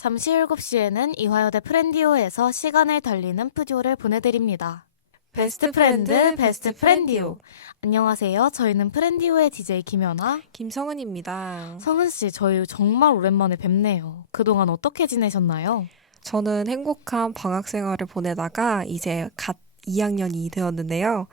잠시 7시에는 이화여대 프렌디오에서 시간을 달리는 푸디오를 보내드립니다. 베스트 프렌드, 베스트 프렌디오. 안녕하세요. 저희는 프렌디오의 DJ 김연아, 김성은입니다. 성은씨, 저희 정말 오랜만에 뵙네요. 그동안 어떻게 지내셨나요? 저는 행복한 방학 생활을 보내다가 이제 갓 2학년이 되었는데요.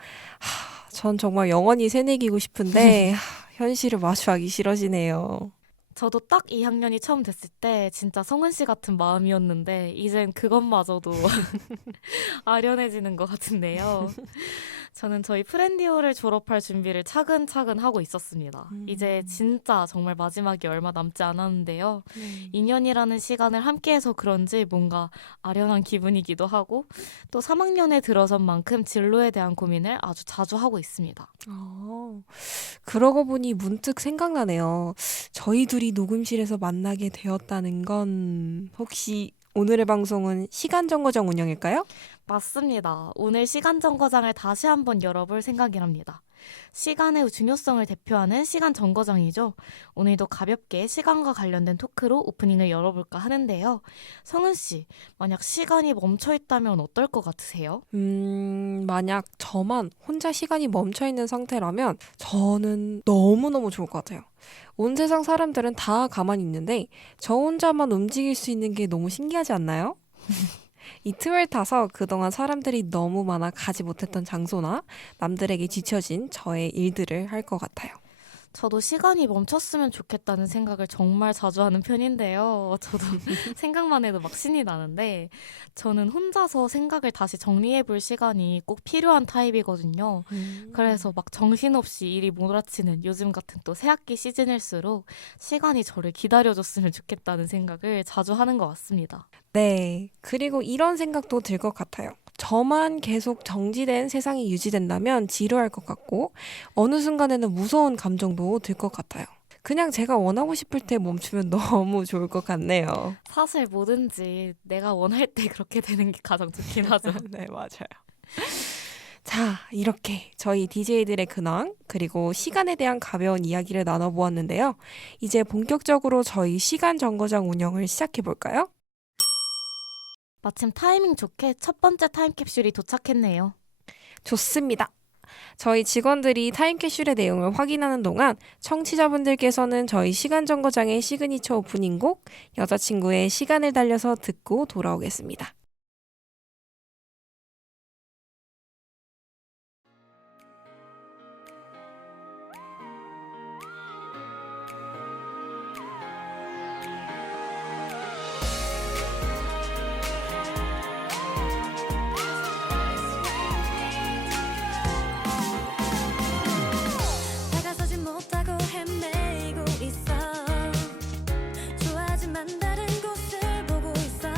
전 정말 영원히 새내기고 싶은데 현실을 마주하기 싫어지네요. 저도 딱 2학년이 처음 됐을 때 진짜 성은씨 같은 마음이었는데 이젠 그것마저도 아련해지는 것 같은데요. 저는 저희 프렌디오를 졸업할 준비를 차근차근 하고 있었습니다. 이제 진짜 정말 마지막이 얼마 남지 않았는데요. 네. 2년이라는 시간을 함께해서 그런지 뭔가 아련한 기분이기도 하고 또 3학년에 들어선만큼 진로에 대한 고민을 아주 자주 하고 있습니다. 그러고 보니 문득 생각나네요. 저희 둘이 녹음실에서 만나게 되었다는 건 혹시 오늘의 방송은 시간 정거장 운영일까요? 맞습니다. 오늘 시간 정거장을 다시 한번 열어볼 생각이랍니다. 시간의 중요성을 대표하는 시간 정거장이죠. 오늘도 가볍게 시간과 관련된 토크로 오프닝을 열어볼까 하는데요. 성은 씨, 만약 시간이 멈춰 있다면 어떨 것 같으세요? 만약 저만 혼자 시간이 멈춰 있는 상태라면 저는 너무너무 좋을 것 같아요. 온 세상 사람들은 다 가만히 있는데 저 혼자만 움직일 수 있는 게 너무 신기하지 않나요? 이 틈을 타서 그동안 사람들이 너무 많아 가지 못했던 장소나 남들에게 뒤처진 저의 일들을 할 것 같아요. 저도 시간이 멈췄으면 좋겠다는 생각을 정말 자주 하는 편인데요. 저도 생각만 해도 막 신이 나는데 저는 혼자서 생각을 다시 정리해 볼 시간이 꼭 필요한 타입이거든요. 그래서 막 정신없이 일이 몰아치는 요즘 같은 또 새학기 시즌일수록 시간이 저를 기다려줬으면 좋겠다는 생각을 자주 하는 것 같습니다. 네. 그리고 이런 생각도 들 것 같아요. 저만 계속 정지된 세상이 유지된다면 지루할 것 같고, 어느 순간에는 무서운 감정도 들 것 같아요. 그냥 제가 원하고 싶을 때 멈추면 너무 좋을 것 같네요. 사실 뭐든지 내가 원할 때 그렇게 되는 게 가장 좋긴 하죠. 네, 맞아요. 자, 이렇게 저희 DJ들의 근황, 그리고 시간에 대한 가벼운 이야기를 나눠보았는데요. 이제 본격적으로 저희 시간 정거장 운영을 시작해볼까요? 마침 타이밍 좋게 첫 번째 타임캡슐이 도착했네요. 좋습니다. 저희 직원들이 타임캡슐의 내용을 확인하는 동안 청취자분들께서는 저희 시간정거장의 시그니처 오프닝곡 여자친구의 시간을 달려서 듣고 돌아오겠습니다. 다가서지 못하고 헤매고 있어 좋아하지만 다른 곳을 보고 있어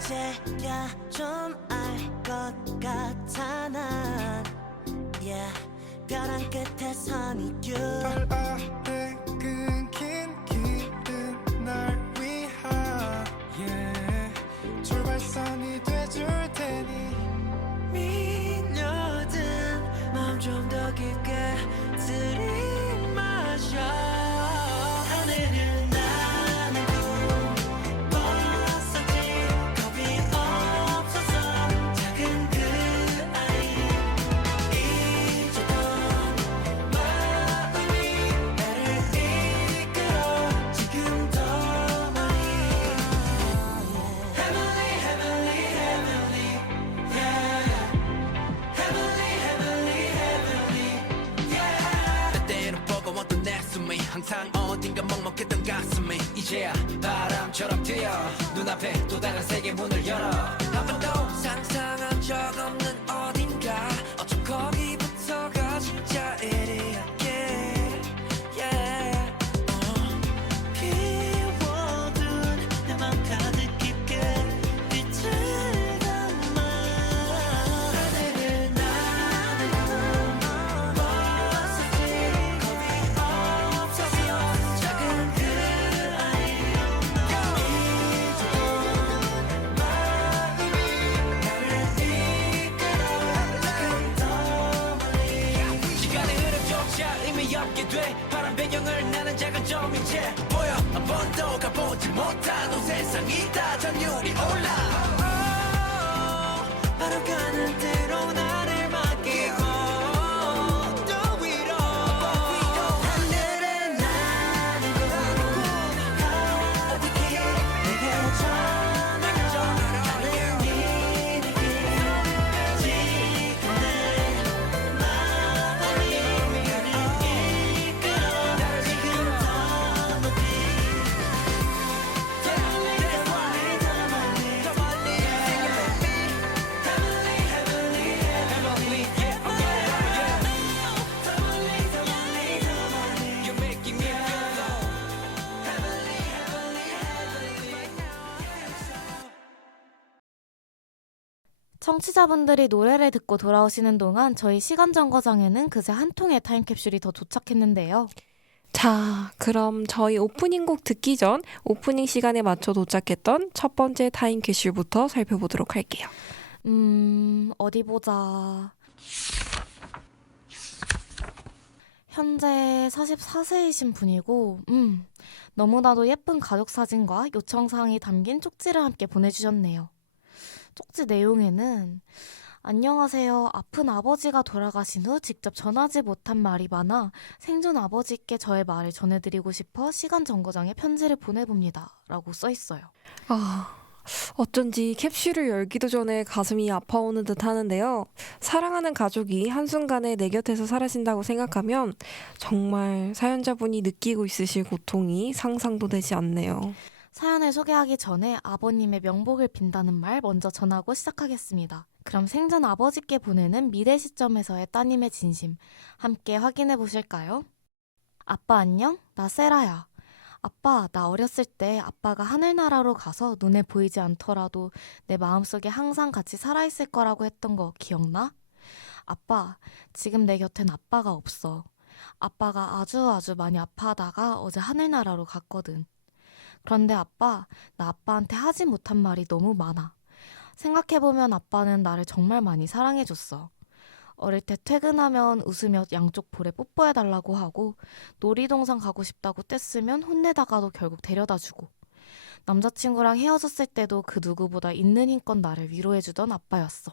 이제야 좀 알 것 같아 난 yeah. 벼랑 끝에 선 이유 발 아래 끊긴 길은 날 위한 yeah. 출발선이 돼줄 테니 밀려든 마음 좀 더 깊게 들이마셔 하늘을 나는 벗었지 겁이 없어서 작은 그 아이 잊었던 마음이 나를 이끌어 지금 더 많이 Heavenly heavenly heavenly yeah Heavenly heavenly heavenly yeah 때때로 버거웠던 내 숨이 항상 어딘가 먹먹했던 가슴이 이제야 바람처럼 튀어 눈앞에 또 다른 세계 문을 열어 한 번도 상상한 적 없는 어딘가 어쩜 거기부터가 진짜 일이었게 yeah. 비워둔 내 맘 가득 깊게 빛을 담아 하늘을 나는 벗었지 겁이 없어서 작은 그 아이 잊었던 마음이 나를 이끌어 지금 더 멀리 시간의 흐름조차 의미 없게 돼 파란 배경을 나는 작은 점 이제 보여 한 번도 가보지 못한 온 세상이 다 전율이 올라 바람 가는 대로 나를 맡기고 또 위로 하늘에 나는 가득히 내게 전하려 하는 일이길 지금 내 마음이 나를 이끌어 지금 더 높이 더 멀리 더 멀리 더 멀리 더 멀리 Heavenly heavenly heavenly yeah 더 멀리 더 멀리 더 멀리 You're making me feel low Heavenly heavenly heavenly 청취자분들이 노래를 듣고 돌아오시는 동안 저희 시간 정거장에는 그새 한 통의 타임캡슐이 더 도착했는데요. 자, 그럼 저희 오프닝 곡 듣기 전 오프닝 시간에 맞춰 도착했던 첫 번째 타임캡슐부터 살펴보도록 할게요. 어디 보자. 현재 44세이신 분이고, 너무나도 예쁜 가족 사진과 요청사항이 담긴 쪽지를 함께 보내주셨네요. 쪽지 내용에는 안녕하세요. 아픈 아버지가 돌아가신 후 직접 전하지 못한 말이 많아 생전 아버지께 저의 말을 전해드리고 싶어 시간 정거장에 편지를 보내봅니다. 라고 써있어요. 아, 어쩐지 캡슐을 열기도 전에 가슴이 아파오는 듯 하는데요. 사랑하는 가족이 한순간에 내 곁에서 사라진다고 생각하면 정말 사연자분이 느끼고 있으실 고통이 상상도 되지 않네요. 사연을 소개하기 전에 아버님의 명복을 빈다는 말 먼저 전하고 시작하겠습니다. 그럼 생전 아버지께 보내는 미래 시점에서의 따님의 진심 함께 확인해 보실까요? 아빠 안녕? 나 세라야. 아빠, 나 어렸을 때 아빠가 하늘나라로 가서 눈에 보이지 않더라도 내 마음속에 항상 같이 살아있을 거라고 했던 거 기억나? 아빠, 지금 내 곁엔 아빠가 없어. 아빠가 아주 많이 아파하다가 어제 하늘나라로 갔거든. 그런데 아빠, 나 아빠한테 하지 못한 말이 너무 많아. 생각해보면 아빠는 나를 정말 많이 사랑해줬어. 어릴 때 퇴근하면 웃으며 양쪽 볼에 뽀뽀해달라고 하고 놀이동산 가고 싶다고 떼쓰면 혼내다가도 결국 데려다주고 남자친구랑 헤어졌을 때도 그 누구보다 있는 힘껏 나를 위로해주던 아빠였어.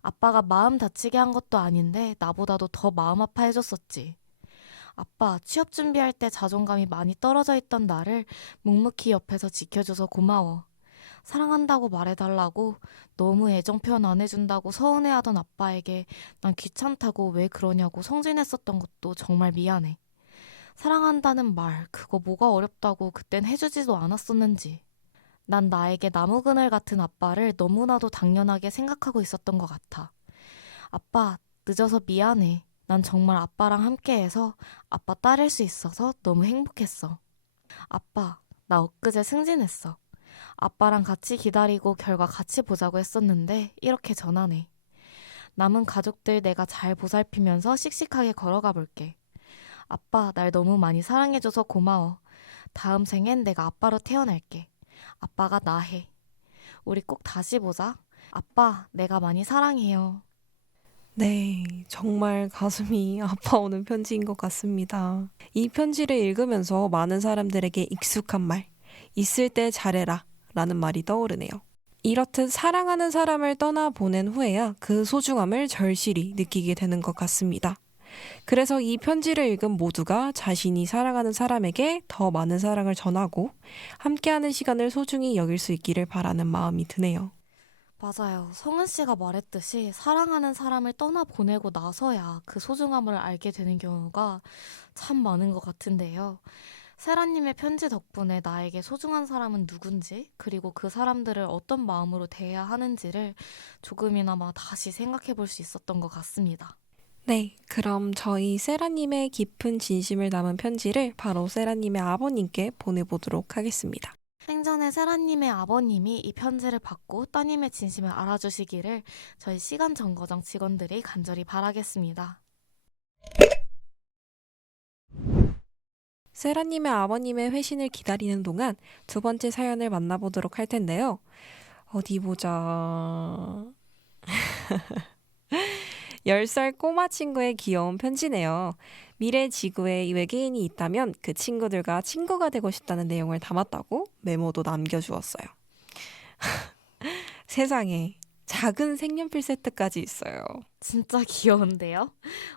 아빠가 마음 다치게 한 것도 아닌데 나보다도 더 마음 아파해줬었지. 아빠, 취업 준비할 때 자존감이 많이 떨어져 있던 나를 묵묵히 옆에서 지켜줘서 고마워. 사랑한다고 말해달라고 너무 애정 표현 안 해준다고 서운해하던 아빠에게 난 귀찮다고 왜 그러냐고 성질냈었던 것도 정말 미안해. 사랑한다는 말, 그거 뭐가 어렵다고 그땐 해주지도 않았었는지. 난 나에게 나무 그늘 같은 아빠를 너무나도 당연하게 생각하고 있었던 것 같아. 아빠, 늦어서 미안해. 난 정말 아빠랑 함께해서 아빠 딸일 수 있어서 너무 행복했어. 아빠, 나 엊그제 승진했어. 아빠랑 같이 기다리고 결과 같이 보자고 했었는데 이렇게 전화네. 남은 가족들 내가 잘 보살피면서 씩씩하게 걸어가 볼게. 아빠, 날 너무 많이 사랑해줘서 고마워. 다음 생엔 내가 아빠로 태어날게. 아빠가 나 해. 우리 꼭 다시 보자. 아빠, 내가 많이 사랑해요. 네, 정말 가슴이 아파오는 편지인 것 같습니다. 이 편지를 읽으면서 많은 사람들에게 익숙한 말, 있을 때 잘해라 라는 말이 떠오르네요. 이렇듯 사랑하는 사람을 떠나보낸 후에야 그 소중함을 절실히 느끼게 되는 것 같습니다. 그래서 이 편지를 읽은 모두가 자신이 사랑하는 사람에게 더 많은 사랑을 전하고 함께하는 시간을 소중히 여길 수 있기를 바라는 마음이 드네요. 맞아요. 성은 씨가 말했듯이 사랑하는 사람을 떠나보내고 나서야 그 소중함을 알게 되는 경우가 참 많은 것 같은데요. 세라님의 편지 덕분에 나에게 소중한 사람은 누군지, 그리고 그 사람들을 어떤 마음으로 대해야 하는지를 조금이나마 다시 생각해 볼 수 있었던 것 같습니다. 네, 그럼 저희 세라님의 깊은 진심을 담은 편지를 바로 세라님의 아버님께 보내보도록 하겠습니다. 생전에 세라님의 아버님이 이 편지를 받고 따님의 진심을 알아주시기를 저희 시간정거장 직원들이 간절히 바라겠습니다. 세라님의 아버님의 회신을 기다리는 동안 두 번째 사연을 만나보도록 할 텐데요. 어디 보자. 10살 꼬마 친구의 귀여운 편지네요. 미래 지구에 외계인이 있다면 그 친구들과 친구가 되고 싶다는 내용을 담았다고 메모도 남겨주었어요. 세상에 작은 색연필 세트까지 있어요. 진짜 귀여운데요?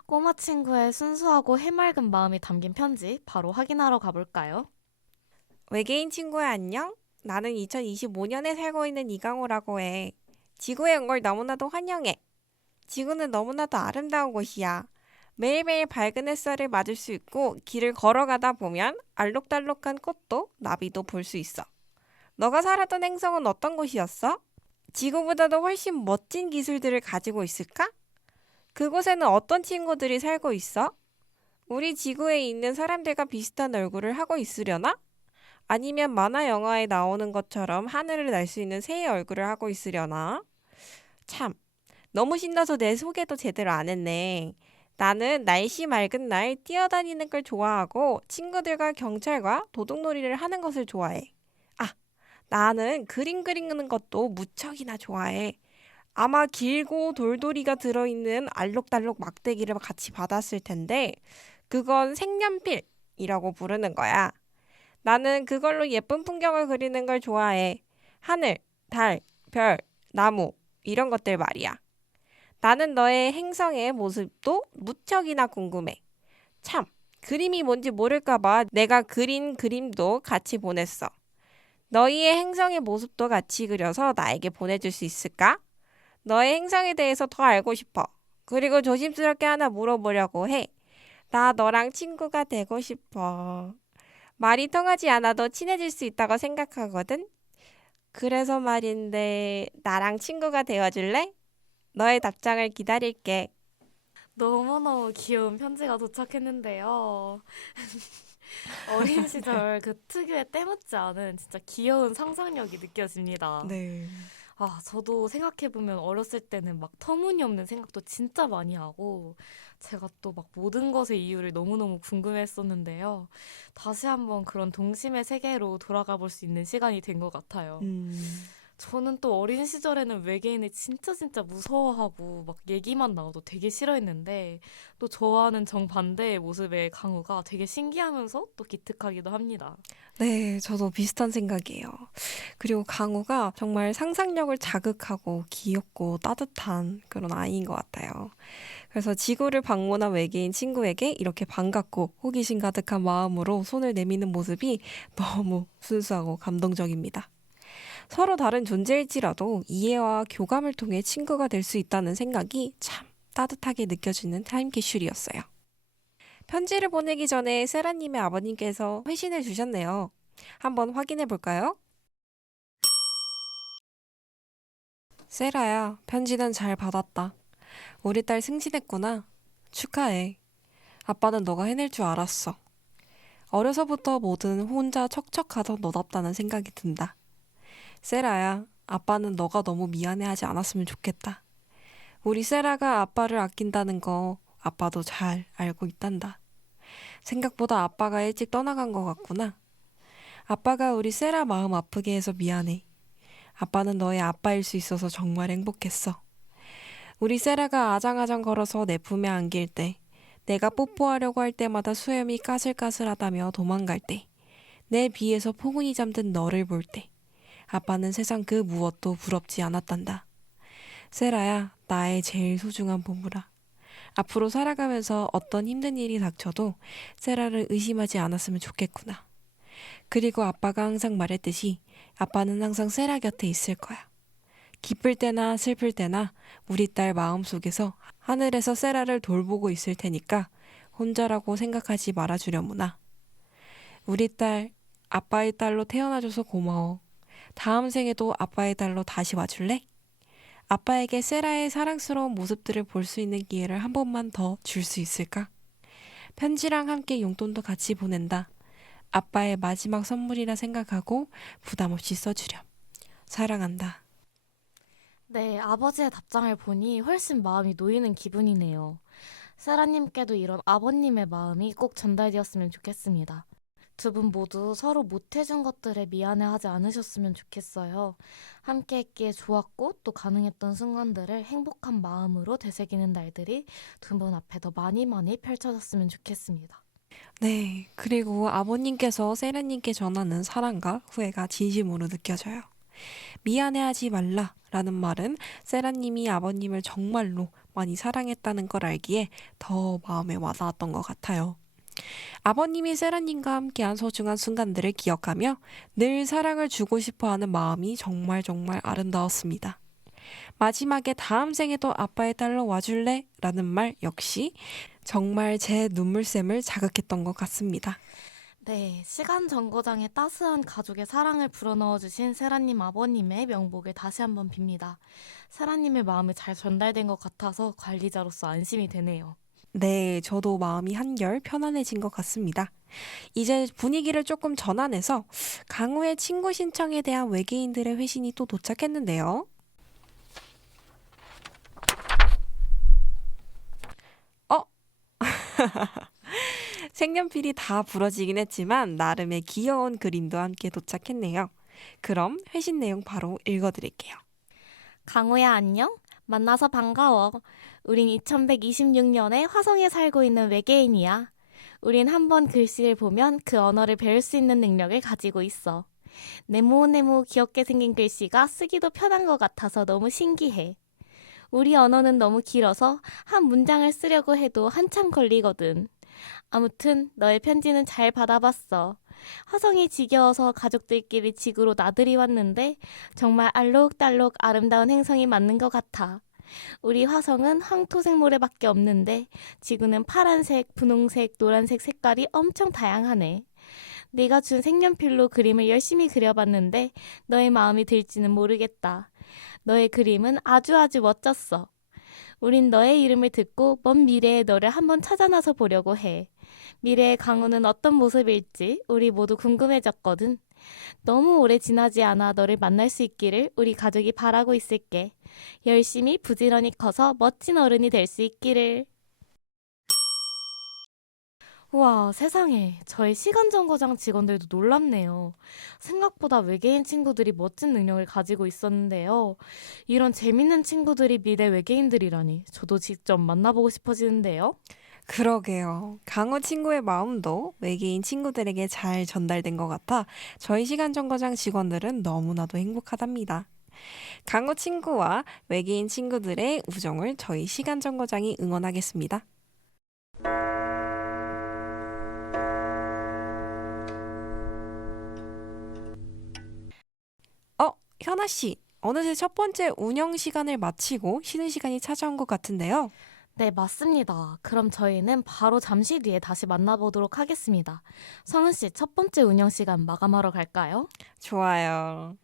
꼬마 친구의 순수하고 해맑은 마음이 담긴 편지 바로 확인하러 가볼까요? 외계인 친구야 안녕? 나는 2025년에 살고 있는 이강호라고 해. 지구에 온 걸 너무나도 환영해. 지구는 너무나도 아름다운 곳이야. 매일매일 밝은 햇살을 맞을 수 있고 길을 걸어가다 보면 알록달록한 꽃도 나비도 볼 수 있어. 너가 살았던 행성은 어떤 곳이었어? 지구보다도 훨씬 멋진 기술들을 가지고 있을까? 그곳에는 어떤 친구들이 살고 있어? 우리 지구에 있는 사람들과 비슷한 얼굴을 하고 있으려나? 아니면 만화 영화에 나오는 것처럼 하늘을 날 수 있는 새의 얼굴을 하고 있으려나? 참, 너무 신나서 내 소개도 제대로 안 했네. 나는 날씨 맑은 날 뛰어다니는 걸 좋아하고 친구들과 경찰과 도둑놀이를 하는 것을 좋아해. 아, 나는 그림 그리는 것도 무척이나 좋아해. 아마 길고 돌돌이가 들어있는 알록달록 막대기를 같이 받았을 텐데 그건 색연필이라고 부르는 거야. 나는 그걸로 예쁜 풍경을 그리는 걸 좋아해. 하늘, 달, 별, 나무 이런 것들 말이야. 나는 너의 행성의 모습도 무척이나 궁금해. 참, 그림이 뭔지 모를까 봐 내가 그린 그림도 같이 보냈어. 너희의 행성의 모습도 같이 그려서 나에게 보내줄 수 있을까? 너의 행성에 대해서 더 알고 싶어. 그리고 조심스럽게 하나 물어보려고 해. 나 너랑 친구가 되고 싶어. 말이 통하지 않아도 친해질 수 있다고 생각하거든. 그래서 말인데 나랑 친구가 되어줄래? 너의 답장을 기다릴게. 너무너무 귀여운 편지가 도착했는데요. 어린 시절 그 특유의 때묻지 않은 진짜 귀여운 상상력이 느껴집니다. 네. 아, 저도 생각해보면 어렸을 때는 막 터무니없는 생각도 진짜 많이 하고 제가 또 막 모든 것의 이유를 너무너무 궁금했었는데요. 다시 한번 그런 동심의 세계로 돌아가 볼 수 있는 시간이 된 것 같아요. 저는 또 어린 시절에는 외계인을 진짜 무서워하고 막 얘기만 나와도 되게 싫어했는데 또 저와는 정반대의 모습의 강우가 되게 신기하면서 또 기특하기도 합니다. 네, 저도 비슷한 생각이에요. 그리고 강우가 정말 상상력을 자극하고 귀엽고 따뜻한 그런 아이인 것 같아요. 그래서 지구를 방문한 외계인 친구에게 이렇게 반갑고 호기심 가득한 마음으로 손을 내미는 모습이 너무 순수하고 감동적입니다. 서로 다른 존재일지라도 이해와 교감을 통해 친구가 될 수 있다는 생각이 참 따뜻하게 느껴지는 타임캡슐이었어요. 편지를 보내기 전에 세라님의 아버님께서 회신을 주셨네요. 한번 확인해 볼까요? 세라야, 편지는 잘 받았다. 우리 딸 승진했구나. 축하해. 아빠는 너가 해낼 줄 알았어. 어려서부터 뭐든 혼자 척척하던 너답다는 생각이 든다. 세라야, 아빠는 너가 너무 미안해하지 않았으면 좋겠다. 우리 세라가 아빠를 아낀다는 거 아빠도 잘 알고 있단다. 생각보다 아빠가 일찍 떠나간 것 같구나. 아빠가 우리 세라 마음 아프게 해서 미안해. 아빠는 너의 아빠일 수 있어서 정말 행복했어. 우리 세라가 아장아장 걸어서 내 품에 안길 때, 내가 뽀뽀하려고 할 때마다 수염이 까슬까슬하다며 도망갈 때, 내 비에서 포근히 잠든 너를 볼 때, 아빠는 세상 그 무엇도 부럽지 않았단다. 세라야, 나의 제일 소중한 보물아. 앞으로 살아가면서 어떤 힘든 일이 닥쳐도 세라를 의심하지 않았으면 좋겠구나. 그리고 아빠가 항상 말했듯이 아빠는 항상 세라 곁에 있을 거야. 기쁠 때나 슬플 때나 우리 딸 마음속에서 하늘에서 세라를 돌보고 있을 테니까 혼자라고 생각하지 말아주려무나. 우리 딸, 아빠의 딸로 태어나줘서 고마워. 다음 생에도 아빠의 딸로 다시 와줄래? 아빠에게 세라의 사랑스러운 모습들을 볼 수 있는 기회를 한 번만 더 줄 수 있을까? 편지랑 함께 용돈도 같이 보낸다. 아빠의 마지막 선물이라 생각하고 부담 없이 써주렴. 사랑한다. 네, 아버지의 답장을 보니 훨씬 마음이 놓이는 기분이네요. 세라님께도 이런 아버님의 마음이 꼭 전달되었으면 좋겠습니다. 두 분 모두 서로 못해준 것들에 미안해하지 않으셨으면 좋겠어요. 함께 했기에 좋았고 또 가능했던 순간들을 행복한 마음으로 되새기는 날들이 두 분 앞에 더 많이 펼쳐졌으면 좋겠습니다. 네, 그리고 아버님께서 세라님께 전하는 사랑과 후회가 진심으로 느껴져요. 미안해하지 말라 라는 말은 세라님이 아버님을 정말로 많이 사랑했다는 걸 알기에 더 마음에 와닿았던 것 같아요. 아버님이 세라님과 함께한 소중한 순간들을 기억하며 늘 사랑을 주고 싶어 하는 마음이 정말 아름다웠습니다. 마지막에 다음 생에도 아빠의 딸로 와줄래? 라는 말 역시 정말 제 눈물샘을 자극했던 것 같습니다. 네, 시간 정거장에 따스한 가족의 사랑을 불어넣어주신 세라님 아버님의 명복을 다시 한번 빕니다. 세라님의 마음이 잘 전달된 것 같아서 관리자로서 안심이 되네요. 네, 저도 마음이 한결 편안해진 것 같습니다. 이제 분위기를 조금 전환해서 강우의 친구 신청에 대한 외계인들의 회신이 또 도착했는데요. 색연필이 다 부러지긴 했지만 나름의 귀여운 그림도 함께 도착했네요. 그럼 회신 내용 바로 읽어드릴게요. 강우야 안녕? 만나서 반가워. 우린 2126년에 화성에 살고 있는 외계인이야. 우린 한 번 글씨를 보면 그 언어를 배울 수 있는 능력을 가지고 있어. 네모네모 귀엽게 생긴 글씨가 쓰기도 편한 것 같아서 너무 신기해. 우리 언어는 너무 길어서 한 문장을 쓰려고 해도 한참 걸리거든. 아무튼 너의 편지는 잘 받아봤어. 화성이 지겨워서 가족들끼리 지구로 나들이 왔는데 정말 알록달록 아름다운 행성이 맞는 것 같아. 우리 화성은 황토색 모래밖에 없는데 지구는 파란색, 분홍색, 노란색 색깔이 엄청 다양하네. 네가 준 색연필로 그림을 열심히 그려봤는데 너의 마음이 들지는 모르겠다. 너의 그림은 아주 멋졌어. 우린 너의 이름을 듣고 먼 미래의 너를 한번 찾아나서 보려고 해. 미래의 강우는 어떤 모습일지 우리 모두 궁금해졌거든. 너무 오래 지나지 않아 너를 만날 수 있기를 우리 가족이 바라고 있을게. 열심히 부지런히 커서 멋진 어른이 될 수 있기를. 우와, 세상에. 저희 시간정거장 직원들도 놀랍네요. 생각보다 외계인 친구들이 멋진 능력을 가지고 있었는데요. 이런 재밌는 친구들이 미래 외계인들이라니 저도 직접 만나보고 싶어지는데요. 그러게요. 강우 친구의 마음도 외계인 친구들에게 잘 전달된 것 같아 저희 시간정거장 직원들은 너무나도 행복하답니다. 강우 친구와 외계인 친구들의 우정을 저희 시간정거장이 응원하겠습니다. 현아 씨, 어느새 첫 번째 운영 시간을 마치고 쉬는 시간이 찾아온 것 같은데요. 네, 맞습니다. 그럼 저희는 바로 잠시 뒤에 다시 만나보도록 하겠습니다. 성은 씨, 첫 번째 운영 시간 마감하러 갈까요? 좋아요.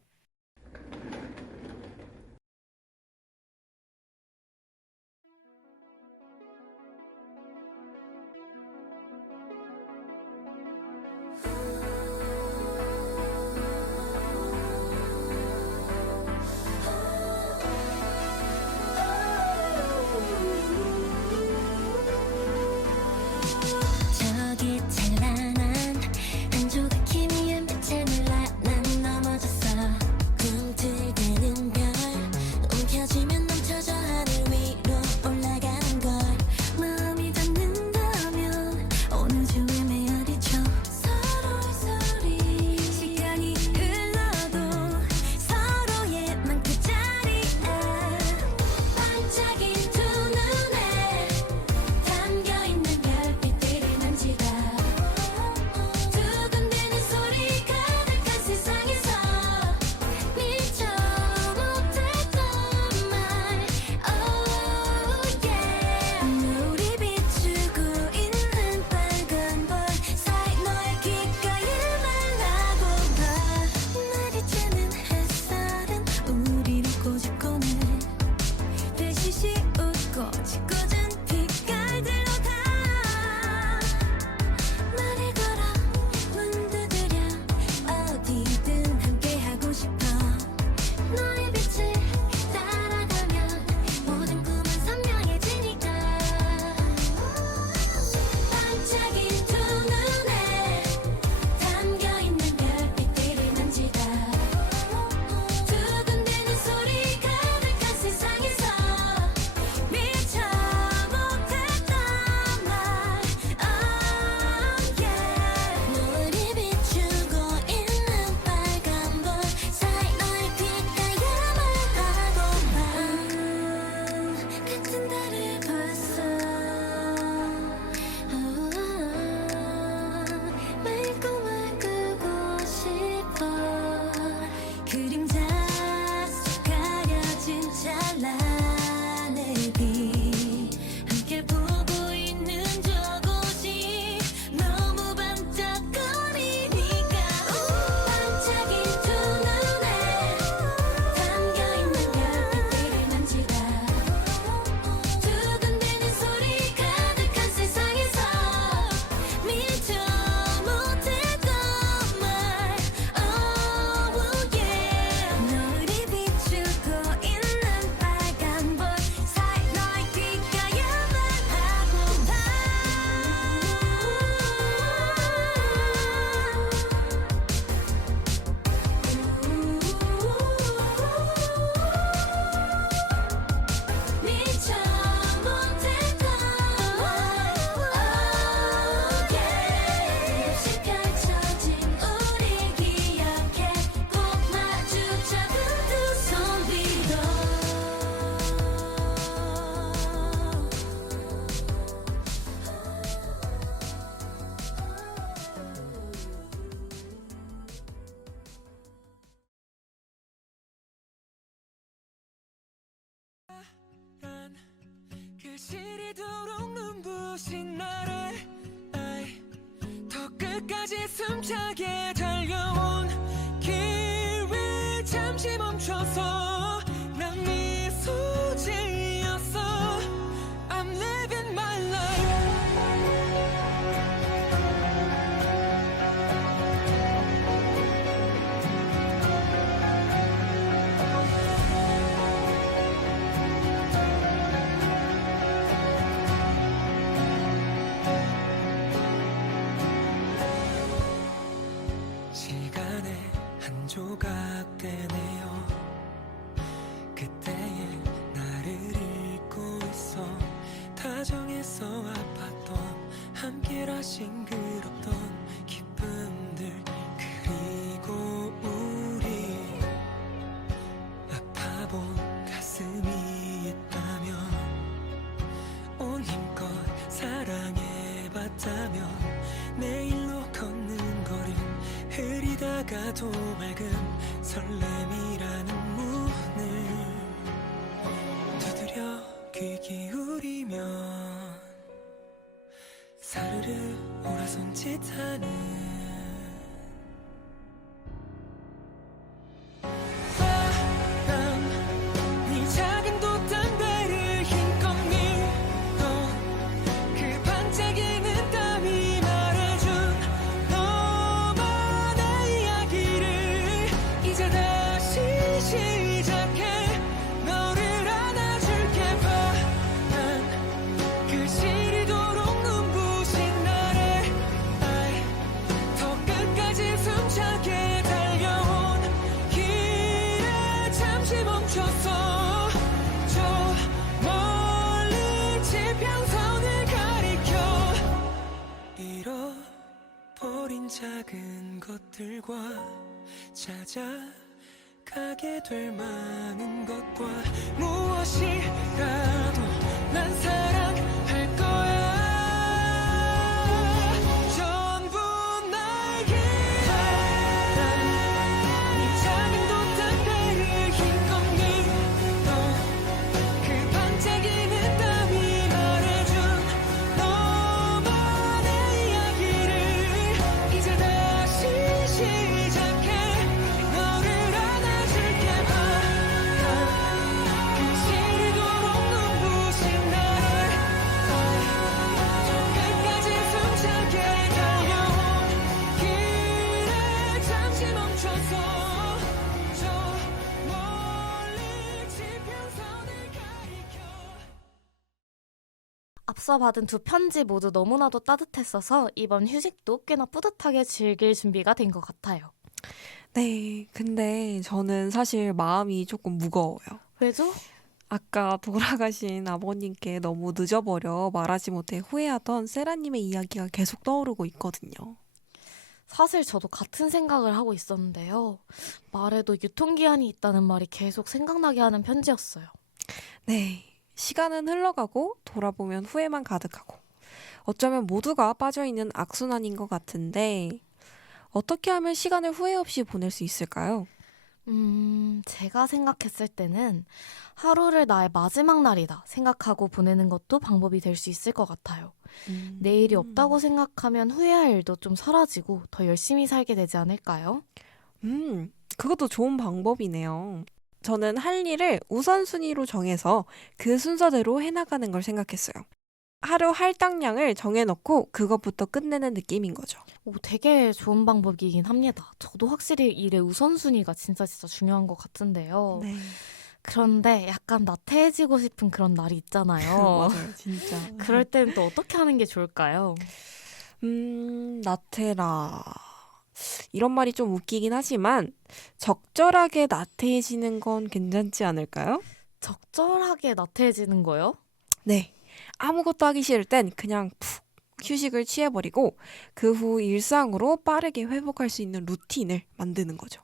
시리도록 눈부신 나를 아이, 더 끝까지 숨차게 달려온 길 위에 잠시 멈춰서 난 미소 지었어 I'm living my life 시간의 한 조각 되네요 그때의 나를 잊고 있어 다정해서 아팠던 함께라 싱그럽던 기쁨들 그리고 우리 아파본 가슴이 있다면 온 힘껏 사랑해봤다면 내일로 걷는 걸음 흐리다가도 맑은 설렘이라는 문을 두드려 귀 기울이면 사르르 오라손짓하는 바람 네 작은 돛담배를 힘껏 밀어 그 반짝이는 땀이 말해준 너만의 이야기를 이제 다시 시작해 너를 안아줄게 바람 그 시리도록 눈부신 나를 아이, 더 끝까지 숨차게 달려온 길에 잠시 멈춰서 저 멀리 지평선을 가리켜 잃어버린 작은 것들과 찾아가게 될 많은 것과 무엇이라도 난 사랑할 거야 전부 날게 바람 네 작은 돛담배를 힘껏 밀어 그 반짝이는 땀이 말해준 너만의 이야기를 이제 다시 시작해 너를 안아줄게 바람 그 시리도록 눈부신 나를 더 끝까지 숨차게 달려온 길에 잠시 멈춰서 저 멀리 지평선을 가리켜 앞서 받은 두 편지 모두 너무나도 따뜻했어서 이번 휴식도 꽤나 뿌듯하게 즐길 준비가 된 것 같아요. 네, 근데 저는 사실 마음이 조금 무거워요. 왜죠? 아까 돌아가신 아버님께 너무 늦어버려 말하지 못해 후회하던 세라님의 이야기가 계속 떠오르고 있거든요. 사실 저도 같은 생각을 하고 있었는데요. 말에도 유통기한이 있다는 말이 계속 생각나게 하는 편지였어요. 네, 시간은 흘러가고 돌아보면 후회만 가득하고 어쩌면 모두가 빠져있는 악순환인 것 같은데 어떻게 하면 시간을 후회 없이 보낼 수 있을까요? 제가 생각했을 때는 하루를 나의 마지막 날이다 생각하고 보내는 것도 방법이 될 수 있을 것 같아요. 내일이 없다고 생각하면 후회할 일도 좀 사라지고 더 열심히 살게 되지 않을까요? 그것도 좋은 방법이네요. 저는 할 일을 우선순위로 정해서 그 순서대로 해나가는 걸 생각했어요. 하루 할당량을 정해놓고 그것부터 끝내는 느낌인 거죠. 오, 되게 좋은 방법이긴 합니다. 저도 확실히 일의 우선순위가 진짜 중요한 것 같은데요. 네. 그런데 약간 나태해지고 싶은 그런 날이 있잖아요. 맞아요, 진짜. 그럴 때는 또 어떻게 하는 게 좋을까요? 나태라. 이런 말이 좀 웃기긴 하지만 적절하게 나태해지는 건 괜찮지 않을까요? 적절하게 나태해지는 거요? 네. 아무것도 하기 싫을 땐 그냥 푹 휴식을 취해버리고 그 후 일상으로 빠르게 회복할 수 있는 루틴을 만드는 거죠.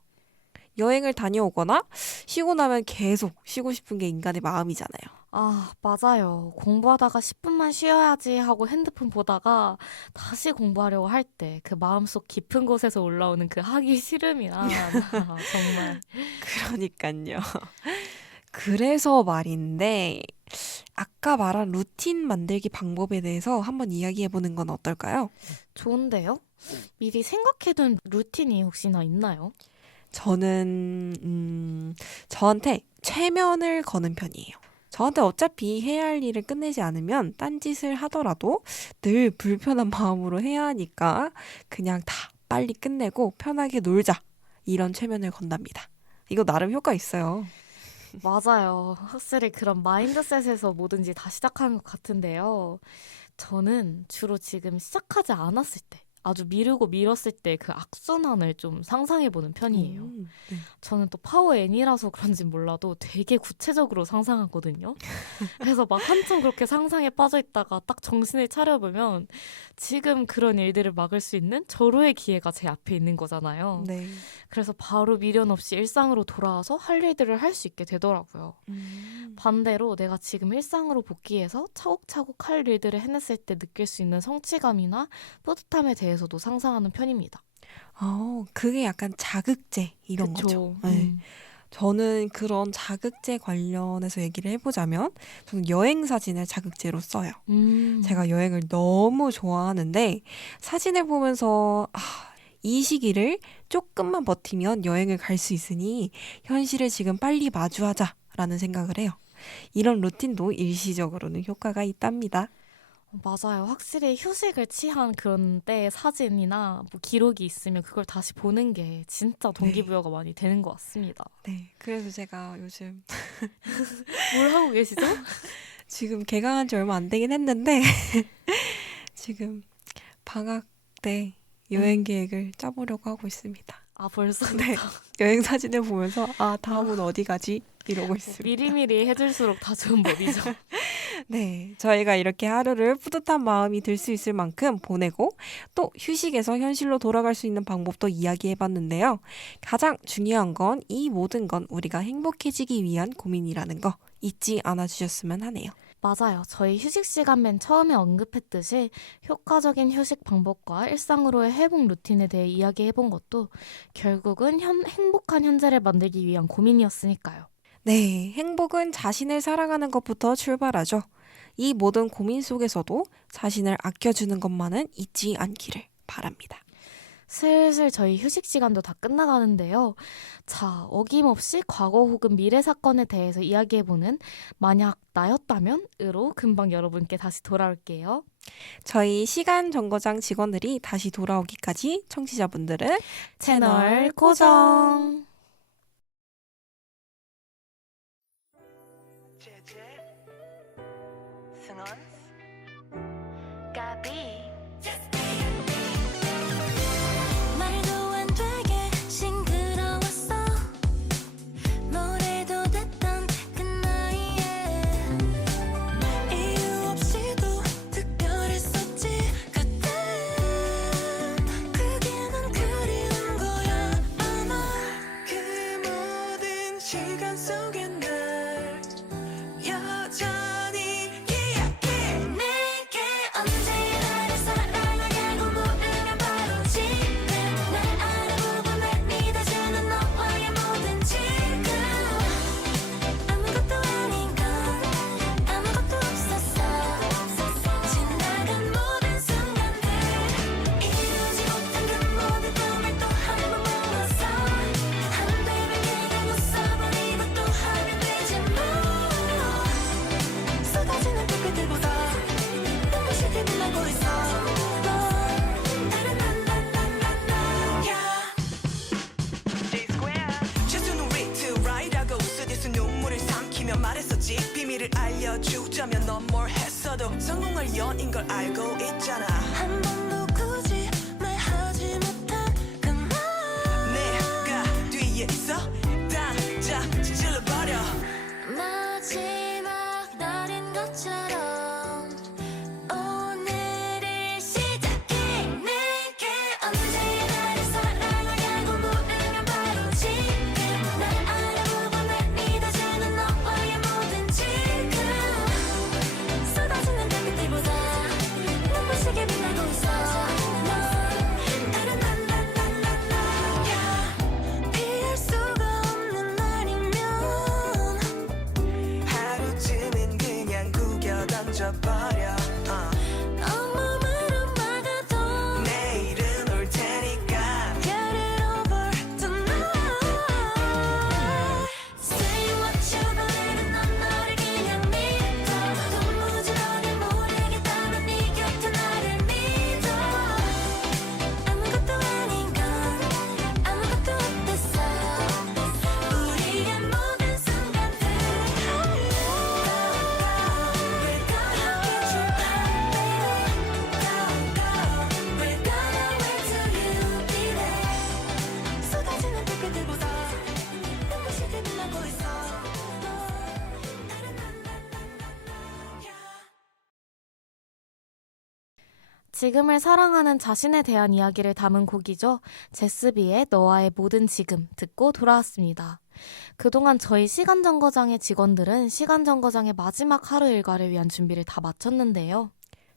여행을 다녀오거나 쉬고 나면 계속 쉬고 싶은 게 인간의 마음이잖아요. 아, 맞아요. 공부하다가 10분만 쉬어야지 하고 핸드폰 보다가 다시 공부하려고 할 때 그 마음속 깊은 곳에서 올라오는 그 하기 싫음이란 정말. 그러니까요. 그래서 말인데 아까 말한 루틴 만들기 방법에 대해서 한번 이야기해보는 건 어떨까요? 좋은데요? 미리 생각해둔 루틴이 혹시나 있나요? 저는 저한테 최면을 거는 편이에요. 저한테 어차피 해야 할 일을 끝내지 않으면 딴짓을 하더라도 늘 불편한 마음으로 해야 하니까 그냥 다 빨리 끝내고 편하게 놀자. 이런 최면을 건답니다. 이거 나름 효과 있어요. 맞아요. 확실히 그런 마인드셋에서 뭐든지 다 시작하는 것 같은데요. 저는 주로 지금 시작하지 않았을 때, 아주 미루고 미뤘을 때 그 악순환을 좀 상상해보는 편이에요. 네. 저는 또 파워 N이라서 그런지 몰라도 되게 구체적으로 상상하거든요. 그래서 막 한참 그렇게 상상에 빠져 있다가 딱 정신을 차려보면 지금 그런 일들을 막을 수 있는 절호의 기회가 제 앞에 있는 거잖아요. 네. 그래서 바로 미련 없이 일상으로 돌아와서 할 일들을 할 수 있게 되더라고요. 반대로 내가 지금 일상으로 복귀해서 차곡차곡 할 일들을 해냈을 때 느낄 수 있는 성취감이나 뿌듯함에 대해서도 상상하는 편입니다. 그게 약간 자극제 이런 그쵸? 거죠. 네. 저는 그런 자극제 관련해서 얘기를 해보자면 저는 여행 사진을 자극제로 써요. 제가 여행을 너무 좋아하는데 사진을 보면서 이 시기를 조금만 버티면 여행을 갈 수 있으니 현실을 지금 빨리 마주하자라는 생각을 해요. 이런 루틴도 일시적으로는 효과가 있답니다. 맞아요. 확실히 휴식을 취한 그런 때의 사진이나 뭐 기록이 있으면 그걸 다시 보는 게 진짜 동기부여가 많이 되는 것 같습니다. 네, 그래서 제가 요즘 뭘 하고 계시죠? 지금 개강한 지 얼마 안 되긴 했는데 지금 방학 때 여행 계획을 짜보려고 하고 있습니다. 아, 벌써 네. 여행 사진을 보면서 다음은 어디 가지? 이러고 있습니다. 미리미리 해줄수록 다 좋은 법이죠. 네, 저희가 이렇게 하루를 뿌듯한 마음이 들 수 있을 만큼 보내고 또 휴식에서 현실로 돌아갈 수 있는 방법도 이야기해봤는데요. 가장 중요한 건 이 모든 건 우리가 행복해지기 위한 고민이라는 거 잊지 않아주셨으면 하네요. 맞아요. 저희 휴식 시간 맨 처음에 언급했듯이 효과적인 휴식 방법과 일상으로의 회복 루틴에 대해 이야기해본 것도 결국은 행복한 현재를 만들기 위한 고민이었으니까요. 네, 행복은 자신을 사랑하는 것부터 출발하죠. 이 모든 고민 속에서도 자신을 아껴주는 것만은 잊지 않기를 바랍니다. 슬슬 저희 휴식 시간도 다 끝나가는데요. 자, 어김없이 과거 혹은 미래 사건에 대해서 이야기해보는 만약 나였다면으로 금방 여러분께 다시 돌아올게요. 저희 시간 정거장 직원들이 다시 돌아오기까지 청취자분들은 채널 고정! 말도 안 되게 싱그러웠어 노래도 됐던 그 나이에 이유 없이도 특별했었지 그때 그게 난 그리운 거야 아마 그 모든 시간 속에 날 여전히 기억해 내게 언제 나를 사랑하냐고 물으면 바로 지금 날 알아보고 날 믿어주는 너와의 모든 지금 아무것도 아닌 건 아무것도 없었어 지나간 모든 순간들 이루지 못한 그 모든 꿈을 또 한 번 모아서 안 되면 그냥 웃어버리고 또 하면 되지 뭐 쏟아지는 빛들보다 눈부시게 빛나고 있어 다른 최선을 위트라이라고 쓰디쓴 눈물을 삼키며 말했었지 비밀을 알려주자면 넌 뭘 했어도 성공할 연인 걸 알고 있잖아 한 번도 굳이 말하지 못한 그 말 내가 뒤에 있어 당장 찔러버려 마지막 날인 것처럼 오늘을 시작해 내게 언제 나를 사랑하냐고 물으면 바로 지금 날 알아보고 날 믿어주는 너와의 모든 지금 쏟아지는 별빛들보다 눈부시게 빛나고 있어 지금을 사랑하는 자신에 대한 이야기를 담은 곡이죠. 제스비의 너와의 모든 지금 듣고 돌아왔습니다. 그동안 저희 시간정거장의 직원들은 시간정거장의 마지막 하루 일과를 위한 준비를 다 마쳤는데요.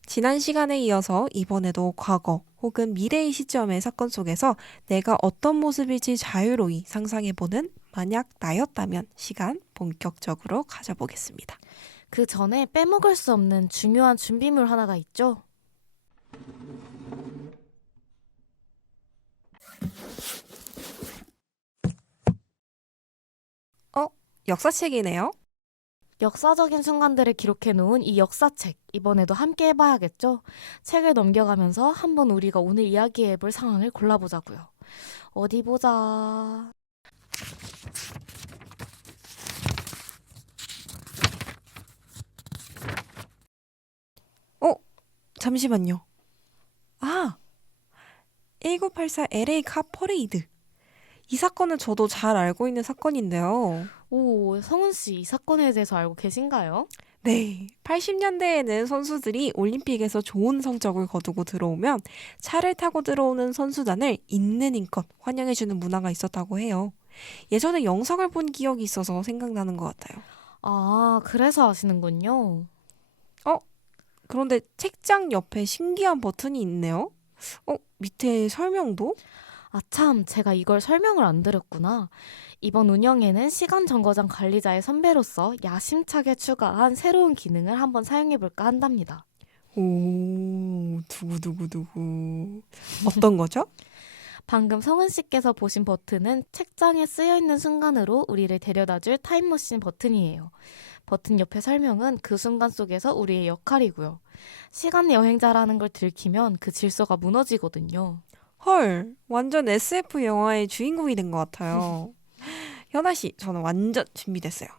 지난 시간에 이어서 이번에도 과거 혹은 미래의 시점의 사건 속에서 내가 어떤 모습일지 자유로이 상상해보는 만약 나였다면 시간 본격적으로 가져보겠습니다. 그 전에 빼먹을 수 없는 중요한 준비물 하나가 있죠. 역사책이네요. 역사적인 순간들을 기록해 놓은 이 역사책, 이번에도 함께 해봐야겠죠? 책을 넘겨가면서 한번 우리가 오늘 이야기해볼 상황을 골라보자고요. 어디 보자. 잠시만요. 1984 LA 카 퍼레이드. 이 사건은 저도 잘 알고 있는 사건인데요. 오, 성은 씨, 이 사건에 대해서 알고 계신가요? 네, 80년대에는 선수들이 올림픽에서 좋은 성적을 거두고 들어오면 차를 타고 들어오는 선수단을 있는 힘껏 환영해주는 문화가 있었다고 해요. 예전에 영상을 본 기억이 있어서 생각나는 것 같아요. 아, 그래서 아시는군요. 그런데 책장 옆에 신기한 버튼이 있네요. 밑에 설명도? 아, 참, 제가 이걸 설명을 안 드렸구나. 이번 운영에는 시간 정거장 관리자의 선배로서 야심차게 추가한 새로운 기능을 한번 사용해볼까 한답니다. 오, 두구두구두구. 어떤 거죠? 방금 성은 씨께서 보신 버튼은 책장에 쓰여 있는 순간으로 우리를 데려다줄 타임머신 버튼이에요. 버튼 옆에 설명은 그 순간 속에서 우리의 역할이고요. 시간 여행자라는 걸 들키면 그 질서가 무너지거든요. 헐, 완전 SF 영화의 주인공이 된 것 같아요. 현아 씨, 저는 완전 준비됐어요.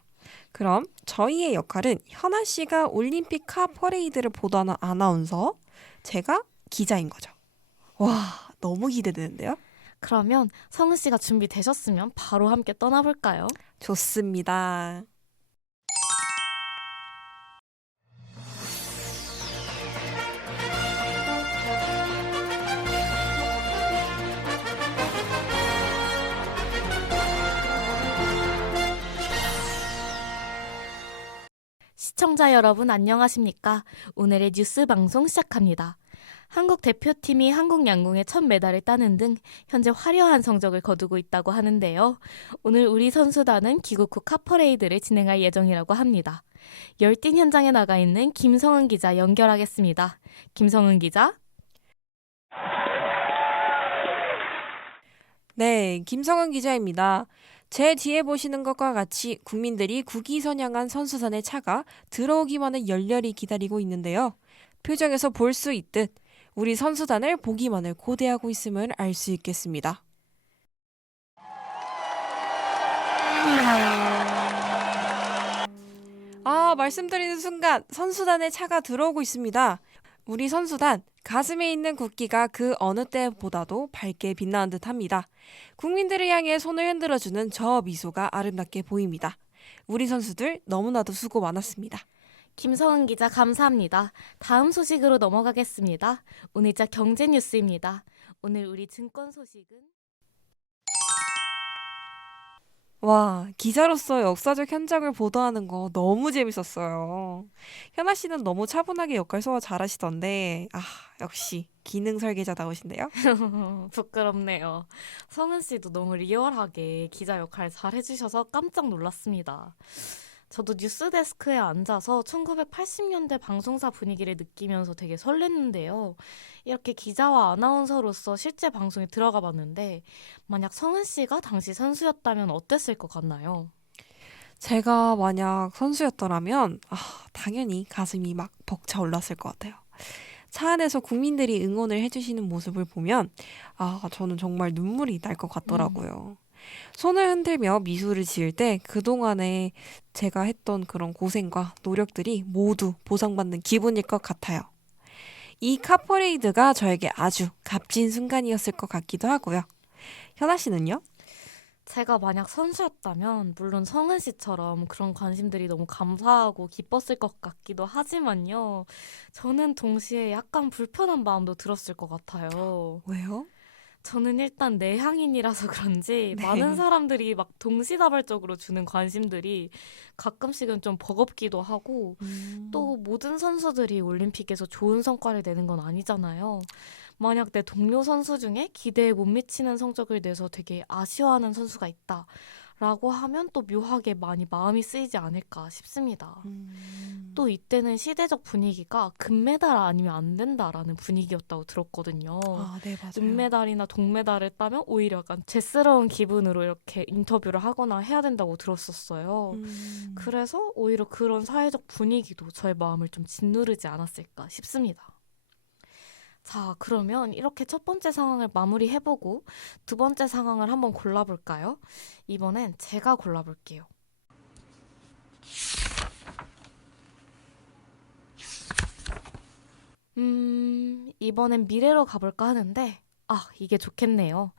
그럼 저희의 역할은 현아 씨가 올림픽 카 퍼레이드를 보도하는 아나운서, 제가 기자인 거죠. 와, 너무 기대되는데요? 그러면 성은 씨가 준비되셨으면 바로 함께 떠나볼까요? 좋습니다. 시청자 여러분 안녕하십니까? 오늘의 뉴스 방송 시작합니다. 한국 대표팀이 한국 양궁의 첫 메달을 따는 등 현재 화려한 성적을 거두고 있다고 하는데요. 오늘 우리 선수단은 귀국 후 카퍼레이드를 진행할 예정이라고 합니다. 열띤 현장에 나가 있는 김성은 기자 연결하겠습니다. 김성은 기자. 네, 김성은 기자입니다. 제 뒤에 보시는 것과 같이 국민들이 국위선양한 선수단의 차가 들어오기만을 열렬히 기다리고 있는데요. 표정에서 볼 수 있듯 우리 선수단을 보기만을 고대하고 있음을 알 수 있겠습니다. 말씀드리는 순간 선수단의 차가 들어오고 있습니다. 우리 선수단 가슴에 있는 국기가 그 어느 때보다도 밝게 빛나는 듯합니다. 국민들을 향해 손을 흔들어주는 저 미소가 아름답게 보입니다. 우리 선수들 너무나도 수고 많았습니다. 김성은 기자 감사합니다. 다음 소식으로 넘어가겠습니다. 오늘자 경제 뉴스입니다. 오늘 우리 증권 소식은 와, 기자로서 역사적 현장을 보도하는 거 너무 재밌었어요. 현아 씨는 너무 차분하게 역할 소화 잘하시던데, 역시 기능 설계자다우신데요? 부끄럽네요. 성은 씨도 너무 리얼하게 기자 역할 잘 해주셔서 깜짝 놀랐습니다. 저도 뉴스데스크에 앉아서 1980년대 방송사 분위기를 느끼면서 되게 설렜는데요. 이렇게 기자와 아나운서로서 실제 방송에 들어가 봤는데 만약 성은 씨가 당시 선수였다면 어땠을 것 같나요? 제가 만약 선수였더라면, 당연히 가슴이 막 벅차올랐을 것 같아요. 차 안에서 국민들이 응원을 해주시는 모습을 보면, 저는 정말 눈물이 날 것 같더라고요. 손을 흔들며 미소를 지을 때 그동안에 제가 했던 그런 고생과 노력들이 모두 보상받는 기분일 것 같아요. 이 카퍼레이드가 저에게 아주 값진 순간이었을 것 같기도 하고요. 현아 씨는요? 제가 만약 선수였다면 물론 성은 씨처럼 그런 관심들이 너무 감사하고 기뻤을 것 같기도 하지만요. 저는 동시에 약간 불편한 마음도 들었을 것 같아요. 왜요? 저는 일단 내향인이라서 그런지 네. 많은 사람들이 막 동시다발적으로 주는 관심들이 가끔씩은 좀 버겁기도 하고 또 모든 선수들이 올림픽에서 좋은 성과를 내는 건 아니잖아요. 만약 내 동료 선수 중에 기대에 못 미치는 성적을 내서 되게 아쉬워하는 선수가 있다라고 하면 또 묘하게 많이 마음이 쓰이지 않을까 싶습니다. 또 이때는 시대적 분위기가 금메달 아니면 안 된다라는 분위기였다고 들었거든요. 아, 네, 맞아요. 은메달이나 동메달을 따면 오히려 약간 죄스러운 기분으로 이렇게 인터뷰를 하거나 해야 된다고 들었었어요. 그래서 오히려 그런 사회적 분위기도 저의 마음을 좀 짓누르지 않았을까 싶습니다. 자, 그러면 이렇게 첫 번째 상황을 마무리해보고 두 번째 상황을 한번 골라볼까요? 이번엔 제가 골라볼게요. 이번엔 미래로 가볼까 하는데, 이게 좋겠네요.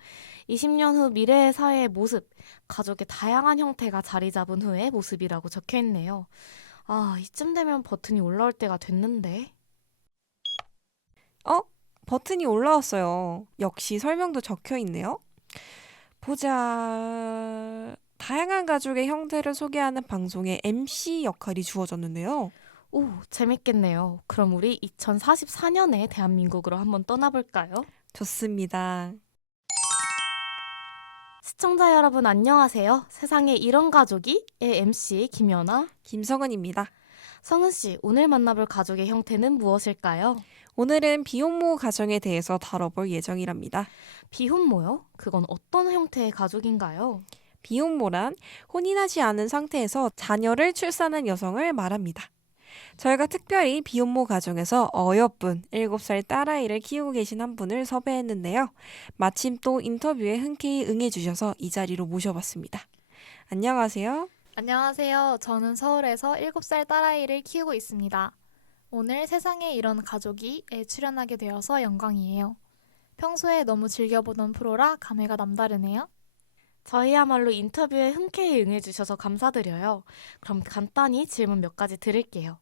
20년 후 미래의 사회의 모습, 가족의 다양한 형태가 자리 잡은 후의 모습이라고 적혀 있네요. 이쯤 되면 버튼이 올라올 때가 됐는데. 버튼이 올라왔어요. 역시 설명도 적혀 있네요. 보자. 다양한 가족의 형태를 소개하는 방송에 MC 역할이 주어졌는데요. 오, 재밌겠네요. 그럼 우리 2044년에 대한민국으로 한번 떠나볼까요? 좋습니다. 시청자 여러분 안녕하세요. 세상에 이런 가족이의 MC 김연아, 김성은입니다. 성은 씨, 오늘 만나볼 가족의 형태는 무엇일까요? 오늘은 비혼모 가정에 대해서 다뤄볼 예정이랍니다. 비혼모요? 그건 어떤 형태의 가족인가요? 비혼모란 혼인하지 않은 상태에서 자녀를 출산한 여성을 말합니다. 저희가 특별히 비혼모 가정에서 어여쁜 7살 딸아이를 키우고 계신 한 분을 섭외했는데요. 마침 또 인터뷰에 흔쾌히 응해주셔서 이 자리로 모셔봤습니다. 안녕하세요. 안녕하세요. 저는 서울에서 7살 딸아이를 키우고 있습니다. 오늘 세상에 이런 가족이에 출연하게 되어서 영광이에요. 평소에 너무 즐겨보던 프로라 감회가 남다르네요. 저희야말로 인터뷰에 흔쾌히 응해주셔서 감사드려요. 그럼 간단히 질문 몇 가지 드릴게요.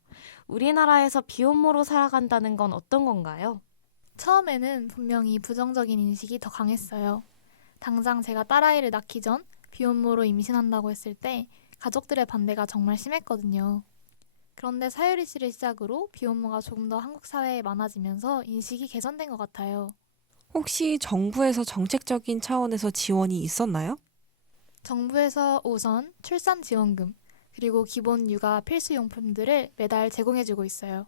우리나라에서 비혼모로 살아간다는 건 어떤 건가요? 처음에는 분명히 부정적인 인식이 더 강했어요. 당장 제가 딸아이를 낳기 전 비혼모로 임신한다고 했을 때 가족들의 반대가 정말 심했거든요. 그런데 사유리 씨를 시작으로 비혼모가 조금 더 한국 사회에 많아지면서 인식이 개선된 것 같아요. 혹시 정부에서 정책적인 차원에서 지원이 있었나요? 정부에서 우선 출산 지원금, 그리고 기본 육아 필수 용품들을 매달 제공해주고 있어요.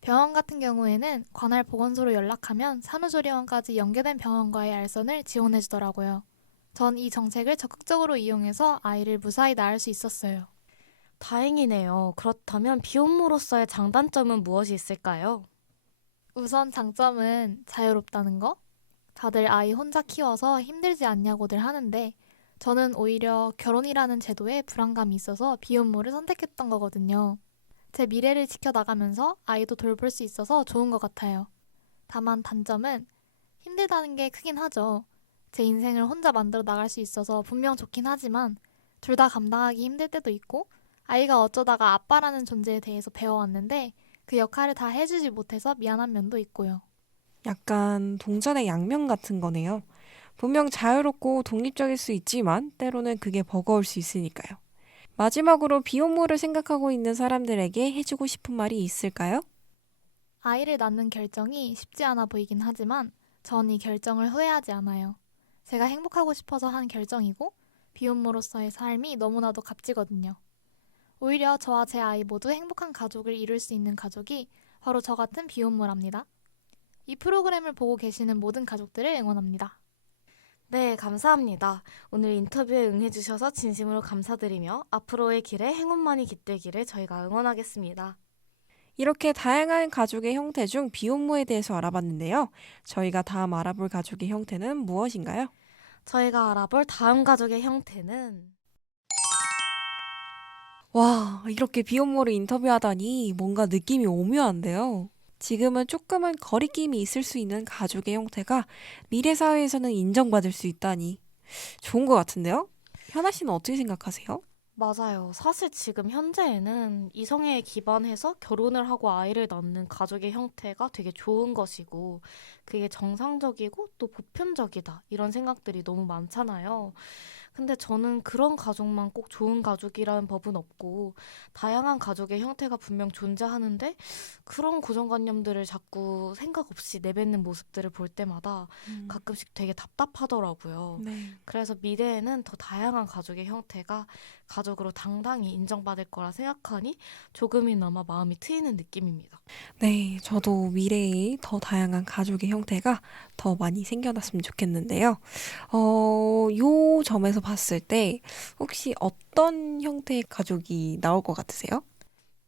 병원 같은 경우에는 관할 보건소로 연락하면 산후조리원까지 연계된 병원과의 알선을 지원해주더라고요. 전 이 정책을 적극적으로 이용해서 아이를 무사히 낳을 수 있었어요. 다행이네요. 그렇다면 비혼모로서의 장단점은 무엇이 있을까요? 우선 장점은 자유롭다는 거? 다들 아이 혼자 키워서 힘들지 않냐고들 하는데 저는 오히려 결혼이라는 제도에 불안감이 있어서 비혼모를 선택했던 거거든요. 제 미래를 지켜나가면서 아이도 돌볼 수 있어서 좋은 것 같아요. 다만 단점은 힘들다는 게 크긴 하죠. 제 인생을 혼자 만들어 나갈 수 있어서 분명 좋긴 하지만 둘 다 감당하기 힘들 때도 있고 아이가 어쩌다가 아빠라는 존재에 대해서 배워왔는데 그 역할을 다 해주지 못해서 미안한 면도 있고요. 약간 동전의 양면 같은 거네요. 분명 자유롭고 독립적일 수 있지만 때로는 그게 버거울 수 있으니까요. 마지막으로 비혼모를 생각하고 있는 사람들에게 해주고 싶은 말이 있을까요? 아이를 낳는 결정이 쉽지 않아 보이긴 하지만 전 이 결정을 후회하지 않아요. 제가 행복하고 싶어서 한 결정이고 비혼모로서의 삶이 너무나도 값지거든요. 오히려 저와 제 아이 모두 행복한 가족을 이룰 수 있는 가족이 바로 저 같은 비혼모랍니다. 이 프로그램을 보고 계시는 모든 가족들을 응원합니다. 네, 감사합니다. 오늘 인터뷰에 응해주셔서 진심으로 감사드리며 앞으로의 길에 행운만이 깃들기를 저희가 응원하겠습니다. 이렇게 다양한 가족의 형태 중 비혼모에 대해서 알아봤는데요. 저희가 다음 알아볼 가족의 형태는 무엇인가요? 저희가 알아볼 다음 가족의 형태는 와, 이렇게 비혼모를 인터뷰하다니 뭔가 느낌이 오묘한데요. 지금은 조금은 거리낌이 있을 수 있는 가족의 형태가 미래 사회에서는 인정받을 수 있다니 좋은 것 같은데요? 현아 씨는 어떻게 생각하세요? 맞아요. 사실 지금 현재에는 이성에 기반해서 결혼을 하고 아이를 낳는 가족의 형태가 되게 좋은 것이고, 그게 정상적이고 또 보편적이다. 이런 생각들이 너무 많잖아요. 근데 저는 그런 가족만 꼭 좋은 가족이라는 법은 없고, 다양한 가족의 형태가 분명 존재하는데, 그런 고정관념들을 자꾸 생각 없이 내뱉는 모습들을 볼 때마다 가끔씩 되게 답답하더라고요. 네. 그래서 미래에는 더 다양한 가족의 형태가 가족으로 당당히 인정받을 거라 생각하니 조금이나마 마음이 트이는 느낌입니다. 네, 저도 미래에 더 다양한 가족의 형태가 더 많이 생겨났으면 좋겠는데요. 요 점에서 봤을 때 혹시 어떤 형태의 가족이 나올 것 같으세요?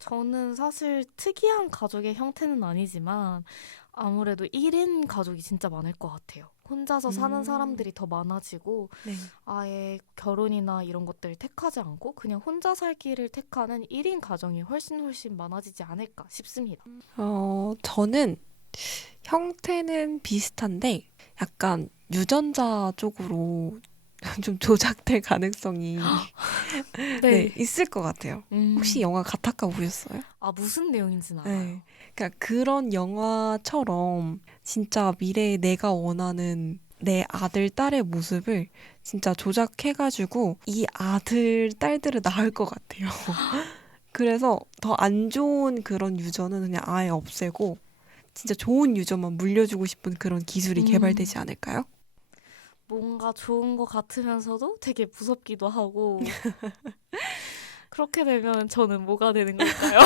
저는 사실 특이한 가족의 형태는 아니지만 아무래도 1인 가족이 진짜 많을 것 같아요. 혼자서 사는 사람들이 더 많아지고 네. 아예 결혼이나 이런 것들을 택하지 않고 그냥 혼자 살기를 택하는 1인 가정이 훨씬 많아지지 않을까 싶습니다. 저는 형태는 비슷한데 약간 유전자 쪽으로 좀 조작될 가능성이 네, 있을 것 같아요. 혹시 영화 가타카 보셨어요? 아, 무슨 내용인지는 알아요. 네. 그러니까 그런 영화처럼 진짜 미래에 내가 원하는 내 아들, 딸의 모습을 진짜 조작해가지고 이 아들, 딸들을 낳을 것 같아요. 그래서 더 안 좋은 그런 유전은 그냥 아예 없애고 진짜 좋은 유전만 물려주고 싶은 그런 기술이 개발되지 않을까요? 뭔가 좋은 것 같으면서도 되게 무섭기도 하고 그렇게 되면 저는 뭐가 되는 걸까요?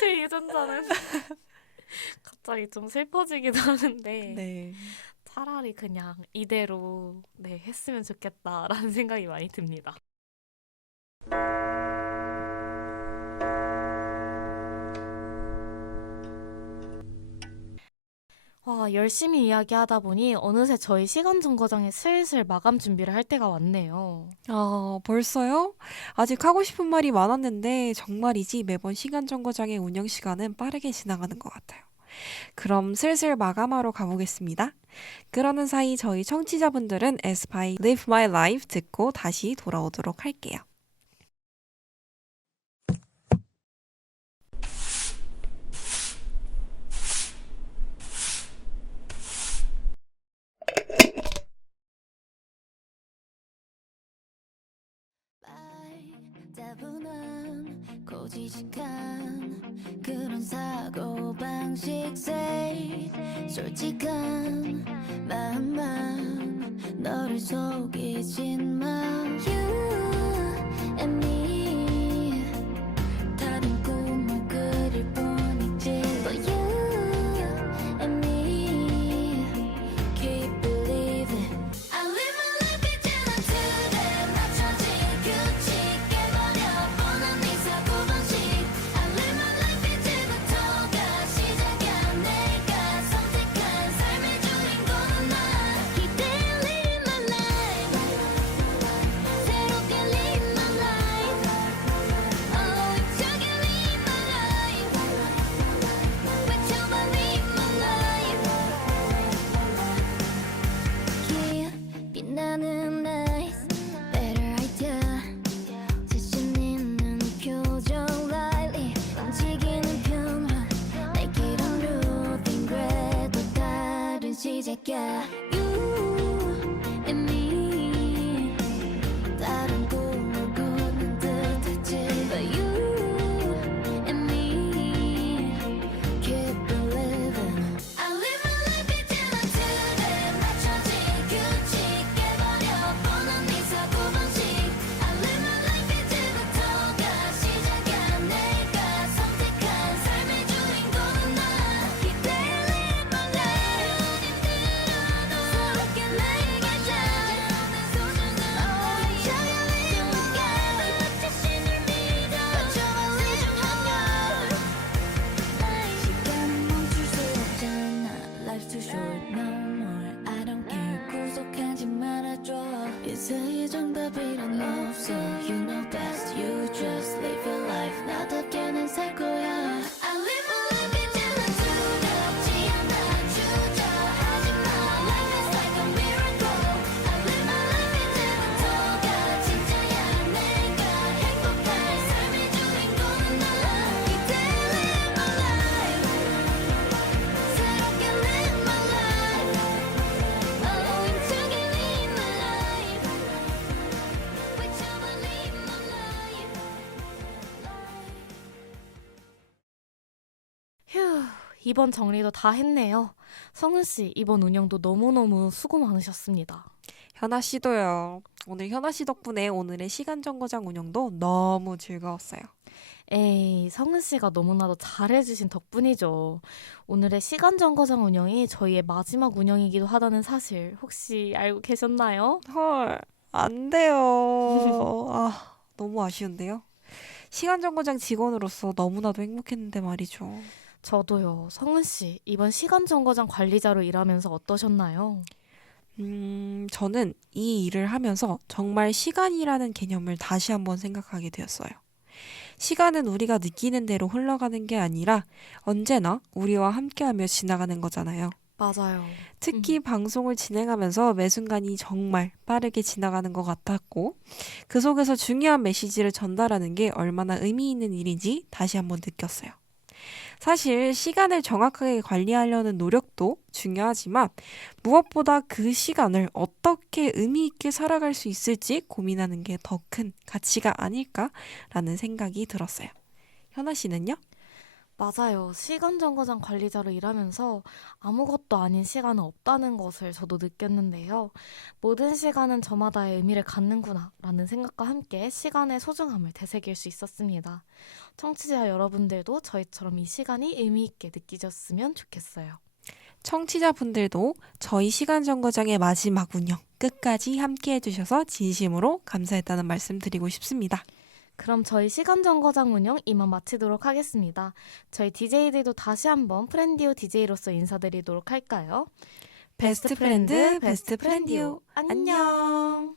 제 유전자는 갑자기 좀 슬퍼지기도 하는데 네. 차라리 그냥 이대로 네, 했으면 좋겠다라는 생각이 많이 듭니다. 와, 열심히 이야기하다 보니 어느새 저희 시간 정거장에 슬슬 마감 준비를 할 때가 왔네요. 아, 벌써요? 아직 하고 싶은 말이 많았는데 정말이지 매번 시간 정거장의 운영 시간은 빠르게 지나가는 것 같아요. 그럼 슬슬 마감하러 가보겠습니다. 그러는 사이 저희 청취자분들은 에스파이 Live My Life 듣고 다시 돌아오도록 할게요. 따분한 고지식한 그런 사고방식 say 솔직한 마음만 너를 속이진 마 You and me 다른 꿈을 그릴 뿐이지 But you and me keep believing I live my life 이제는 today 맞춰진 규칙 깨버려보는 네 사고방식 I live my life 이제부터가 시작이야 내가 선택한 삶의 주인공은 나 Keep living my life 휴, 이번 정리도 다 했네요. 성은 씨, 이번 운영도 너무너무 수고 많으셨습니다. 현아 씨도요. 오늘 현아 씨 덕분에 오늘의 시간 정거장 운영도 너무 즐거웠어요. 에이, 성은 씨가 너무나도 잘해주신 덕분이죠. 오늘의 시간 정거장 운영이 저희의 마지막 운영이기도 하다는 사실 혹시 알고 계셨나요? 헐, 안 돼요. 아, 너무 아쉬운데요. 시간 정거장 직원으로서 너무나도 행복했는데 말이죠. 저도요. 성은 씨, 이번 시간 정거장 관리자로 일하면서 어떠셨나요? 저는 이 일을 하면서 정말 시간이라는 개념을 다시 한번 생각하게 되었어요. 시간은 우리가 느끼는 대로 흘러가는 게 아니라 언제나 우리와 함께하며 지나가는 거잖아요. 맞아요. 특히 방송을 진행하면서 매 순간이 정말 빠르게 지나가는 것 같았고, 그 속에서 중요한 메시지를 전달하는 게 얼마나 의미 있는 일인지 다시 한번 느꼈어요. 사실 시간을 정확하게 관리하려는 노력도 중요하지만 무엇보다 그 시간을 어떻게 의미 있게 살아갈 수 있을지 고민하는 게 더 큰 가치가 아닐까라는 생각이 들었어요. 현아 씨는요? 맞아요. 시간 정거장 관리자로 일하면서 아무것도 아닌 시간은 없다는 것을 저도 느꼈는데요. 모든 시간은 저마다의 의미를 갖는구나 라는 생각과 함께 시간의 소중함을 되새길 수 있었습니다. 청취자 여러분들도 저희처럼 이 시간이 의미 있게 느끼셨으면 좋겠어요. 청취자분들도 저희 시간 정거장의 마지막 운영 끝까지 함께 해주셔서 진심으로 감사했다는 말씀 드리고 싶습니다. 그럼 저희 시간 정거장 운영 이만 마치도록 하겠습니다. 저희 DJ들도 다시 한번 프렌디오 DJ로서 인사드리도록 할까요? 베스트 프렌드, 베스트 프렌디오. 안녕.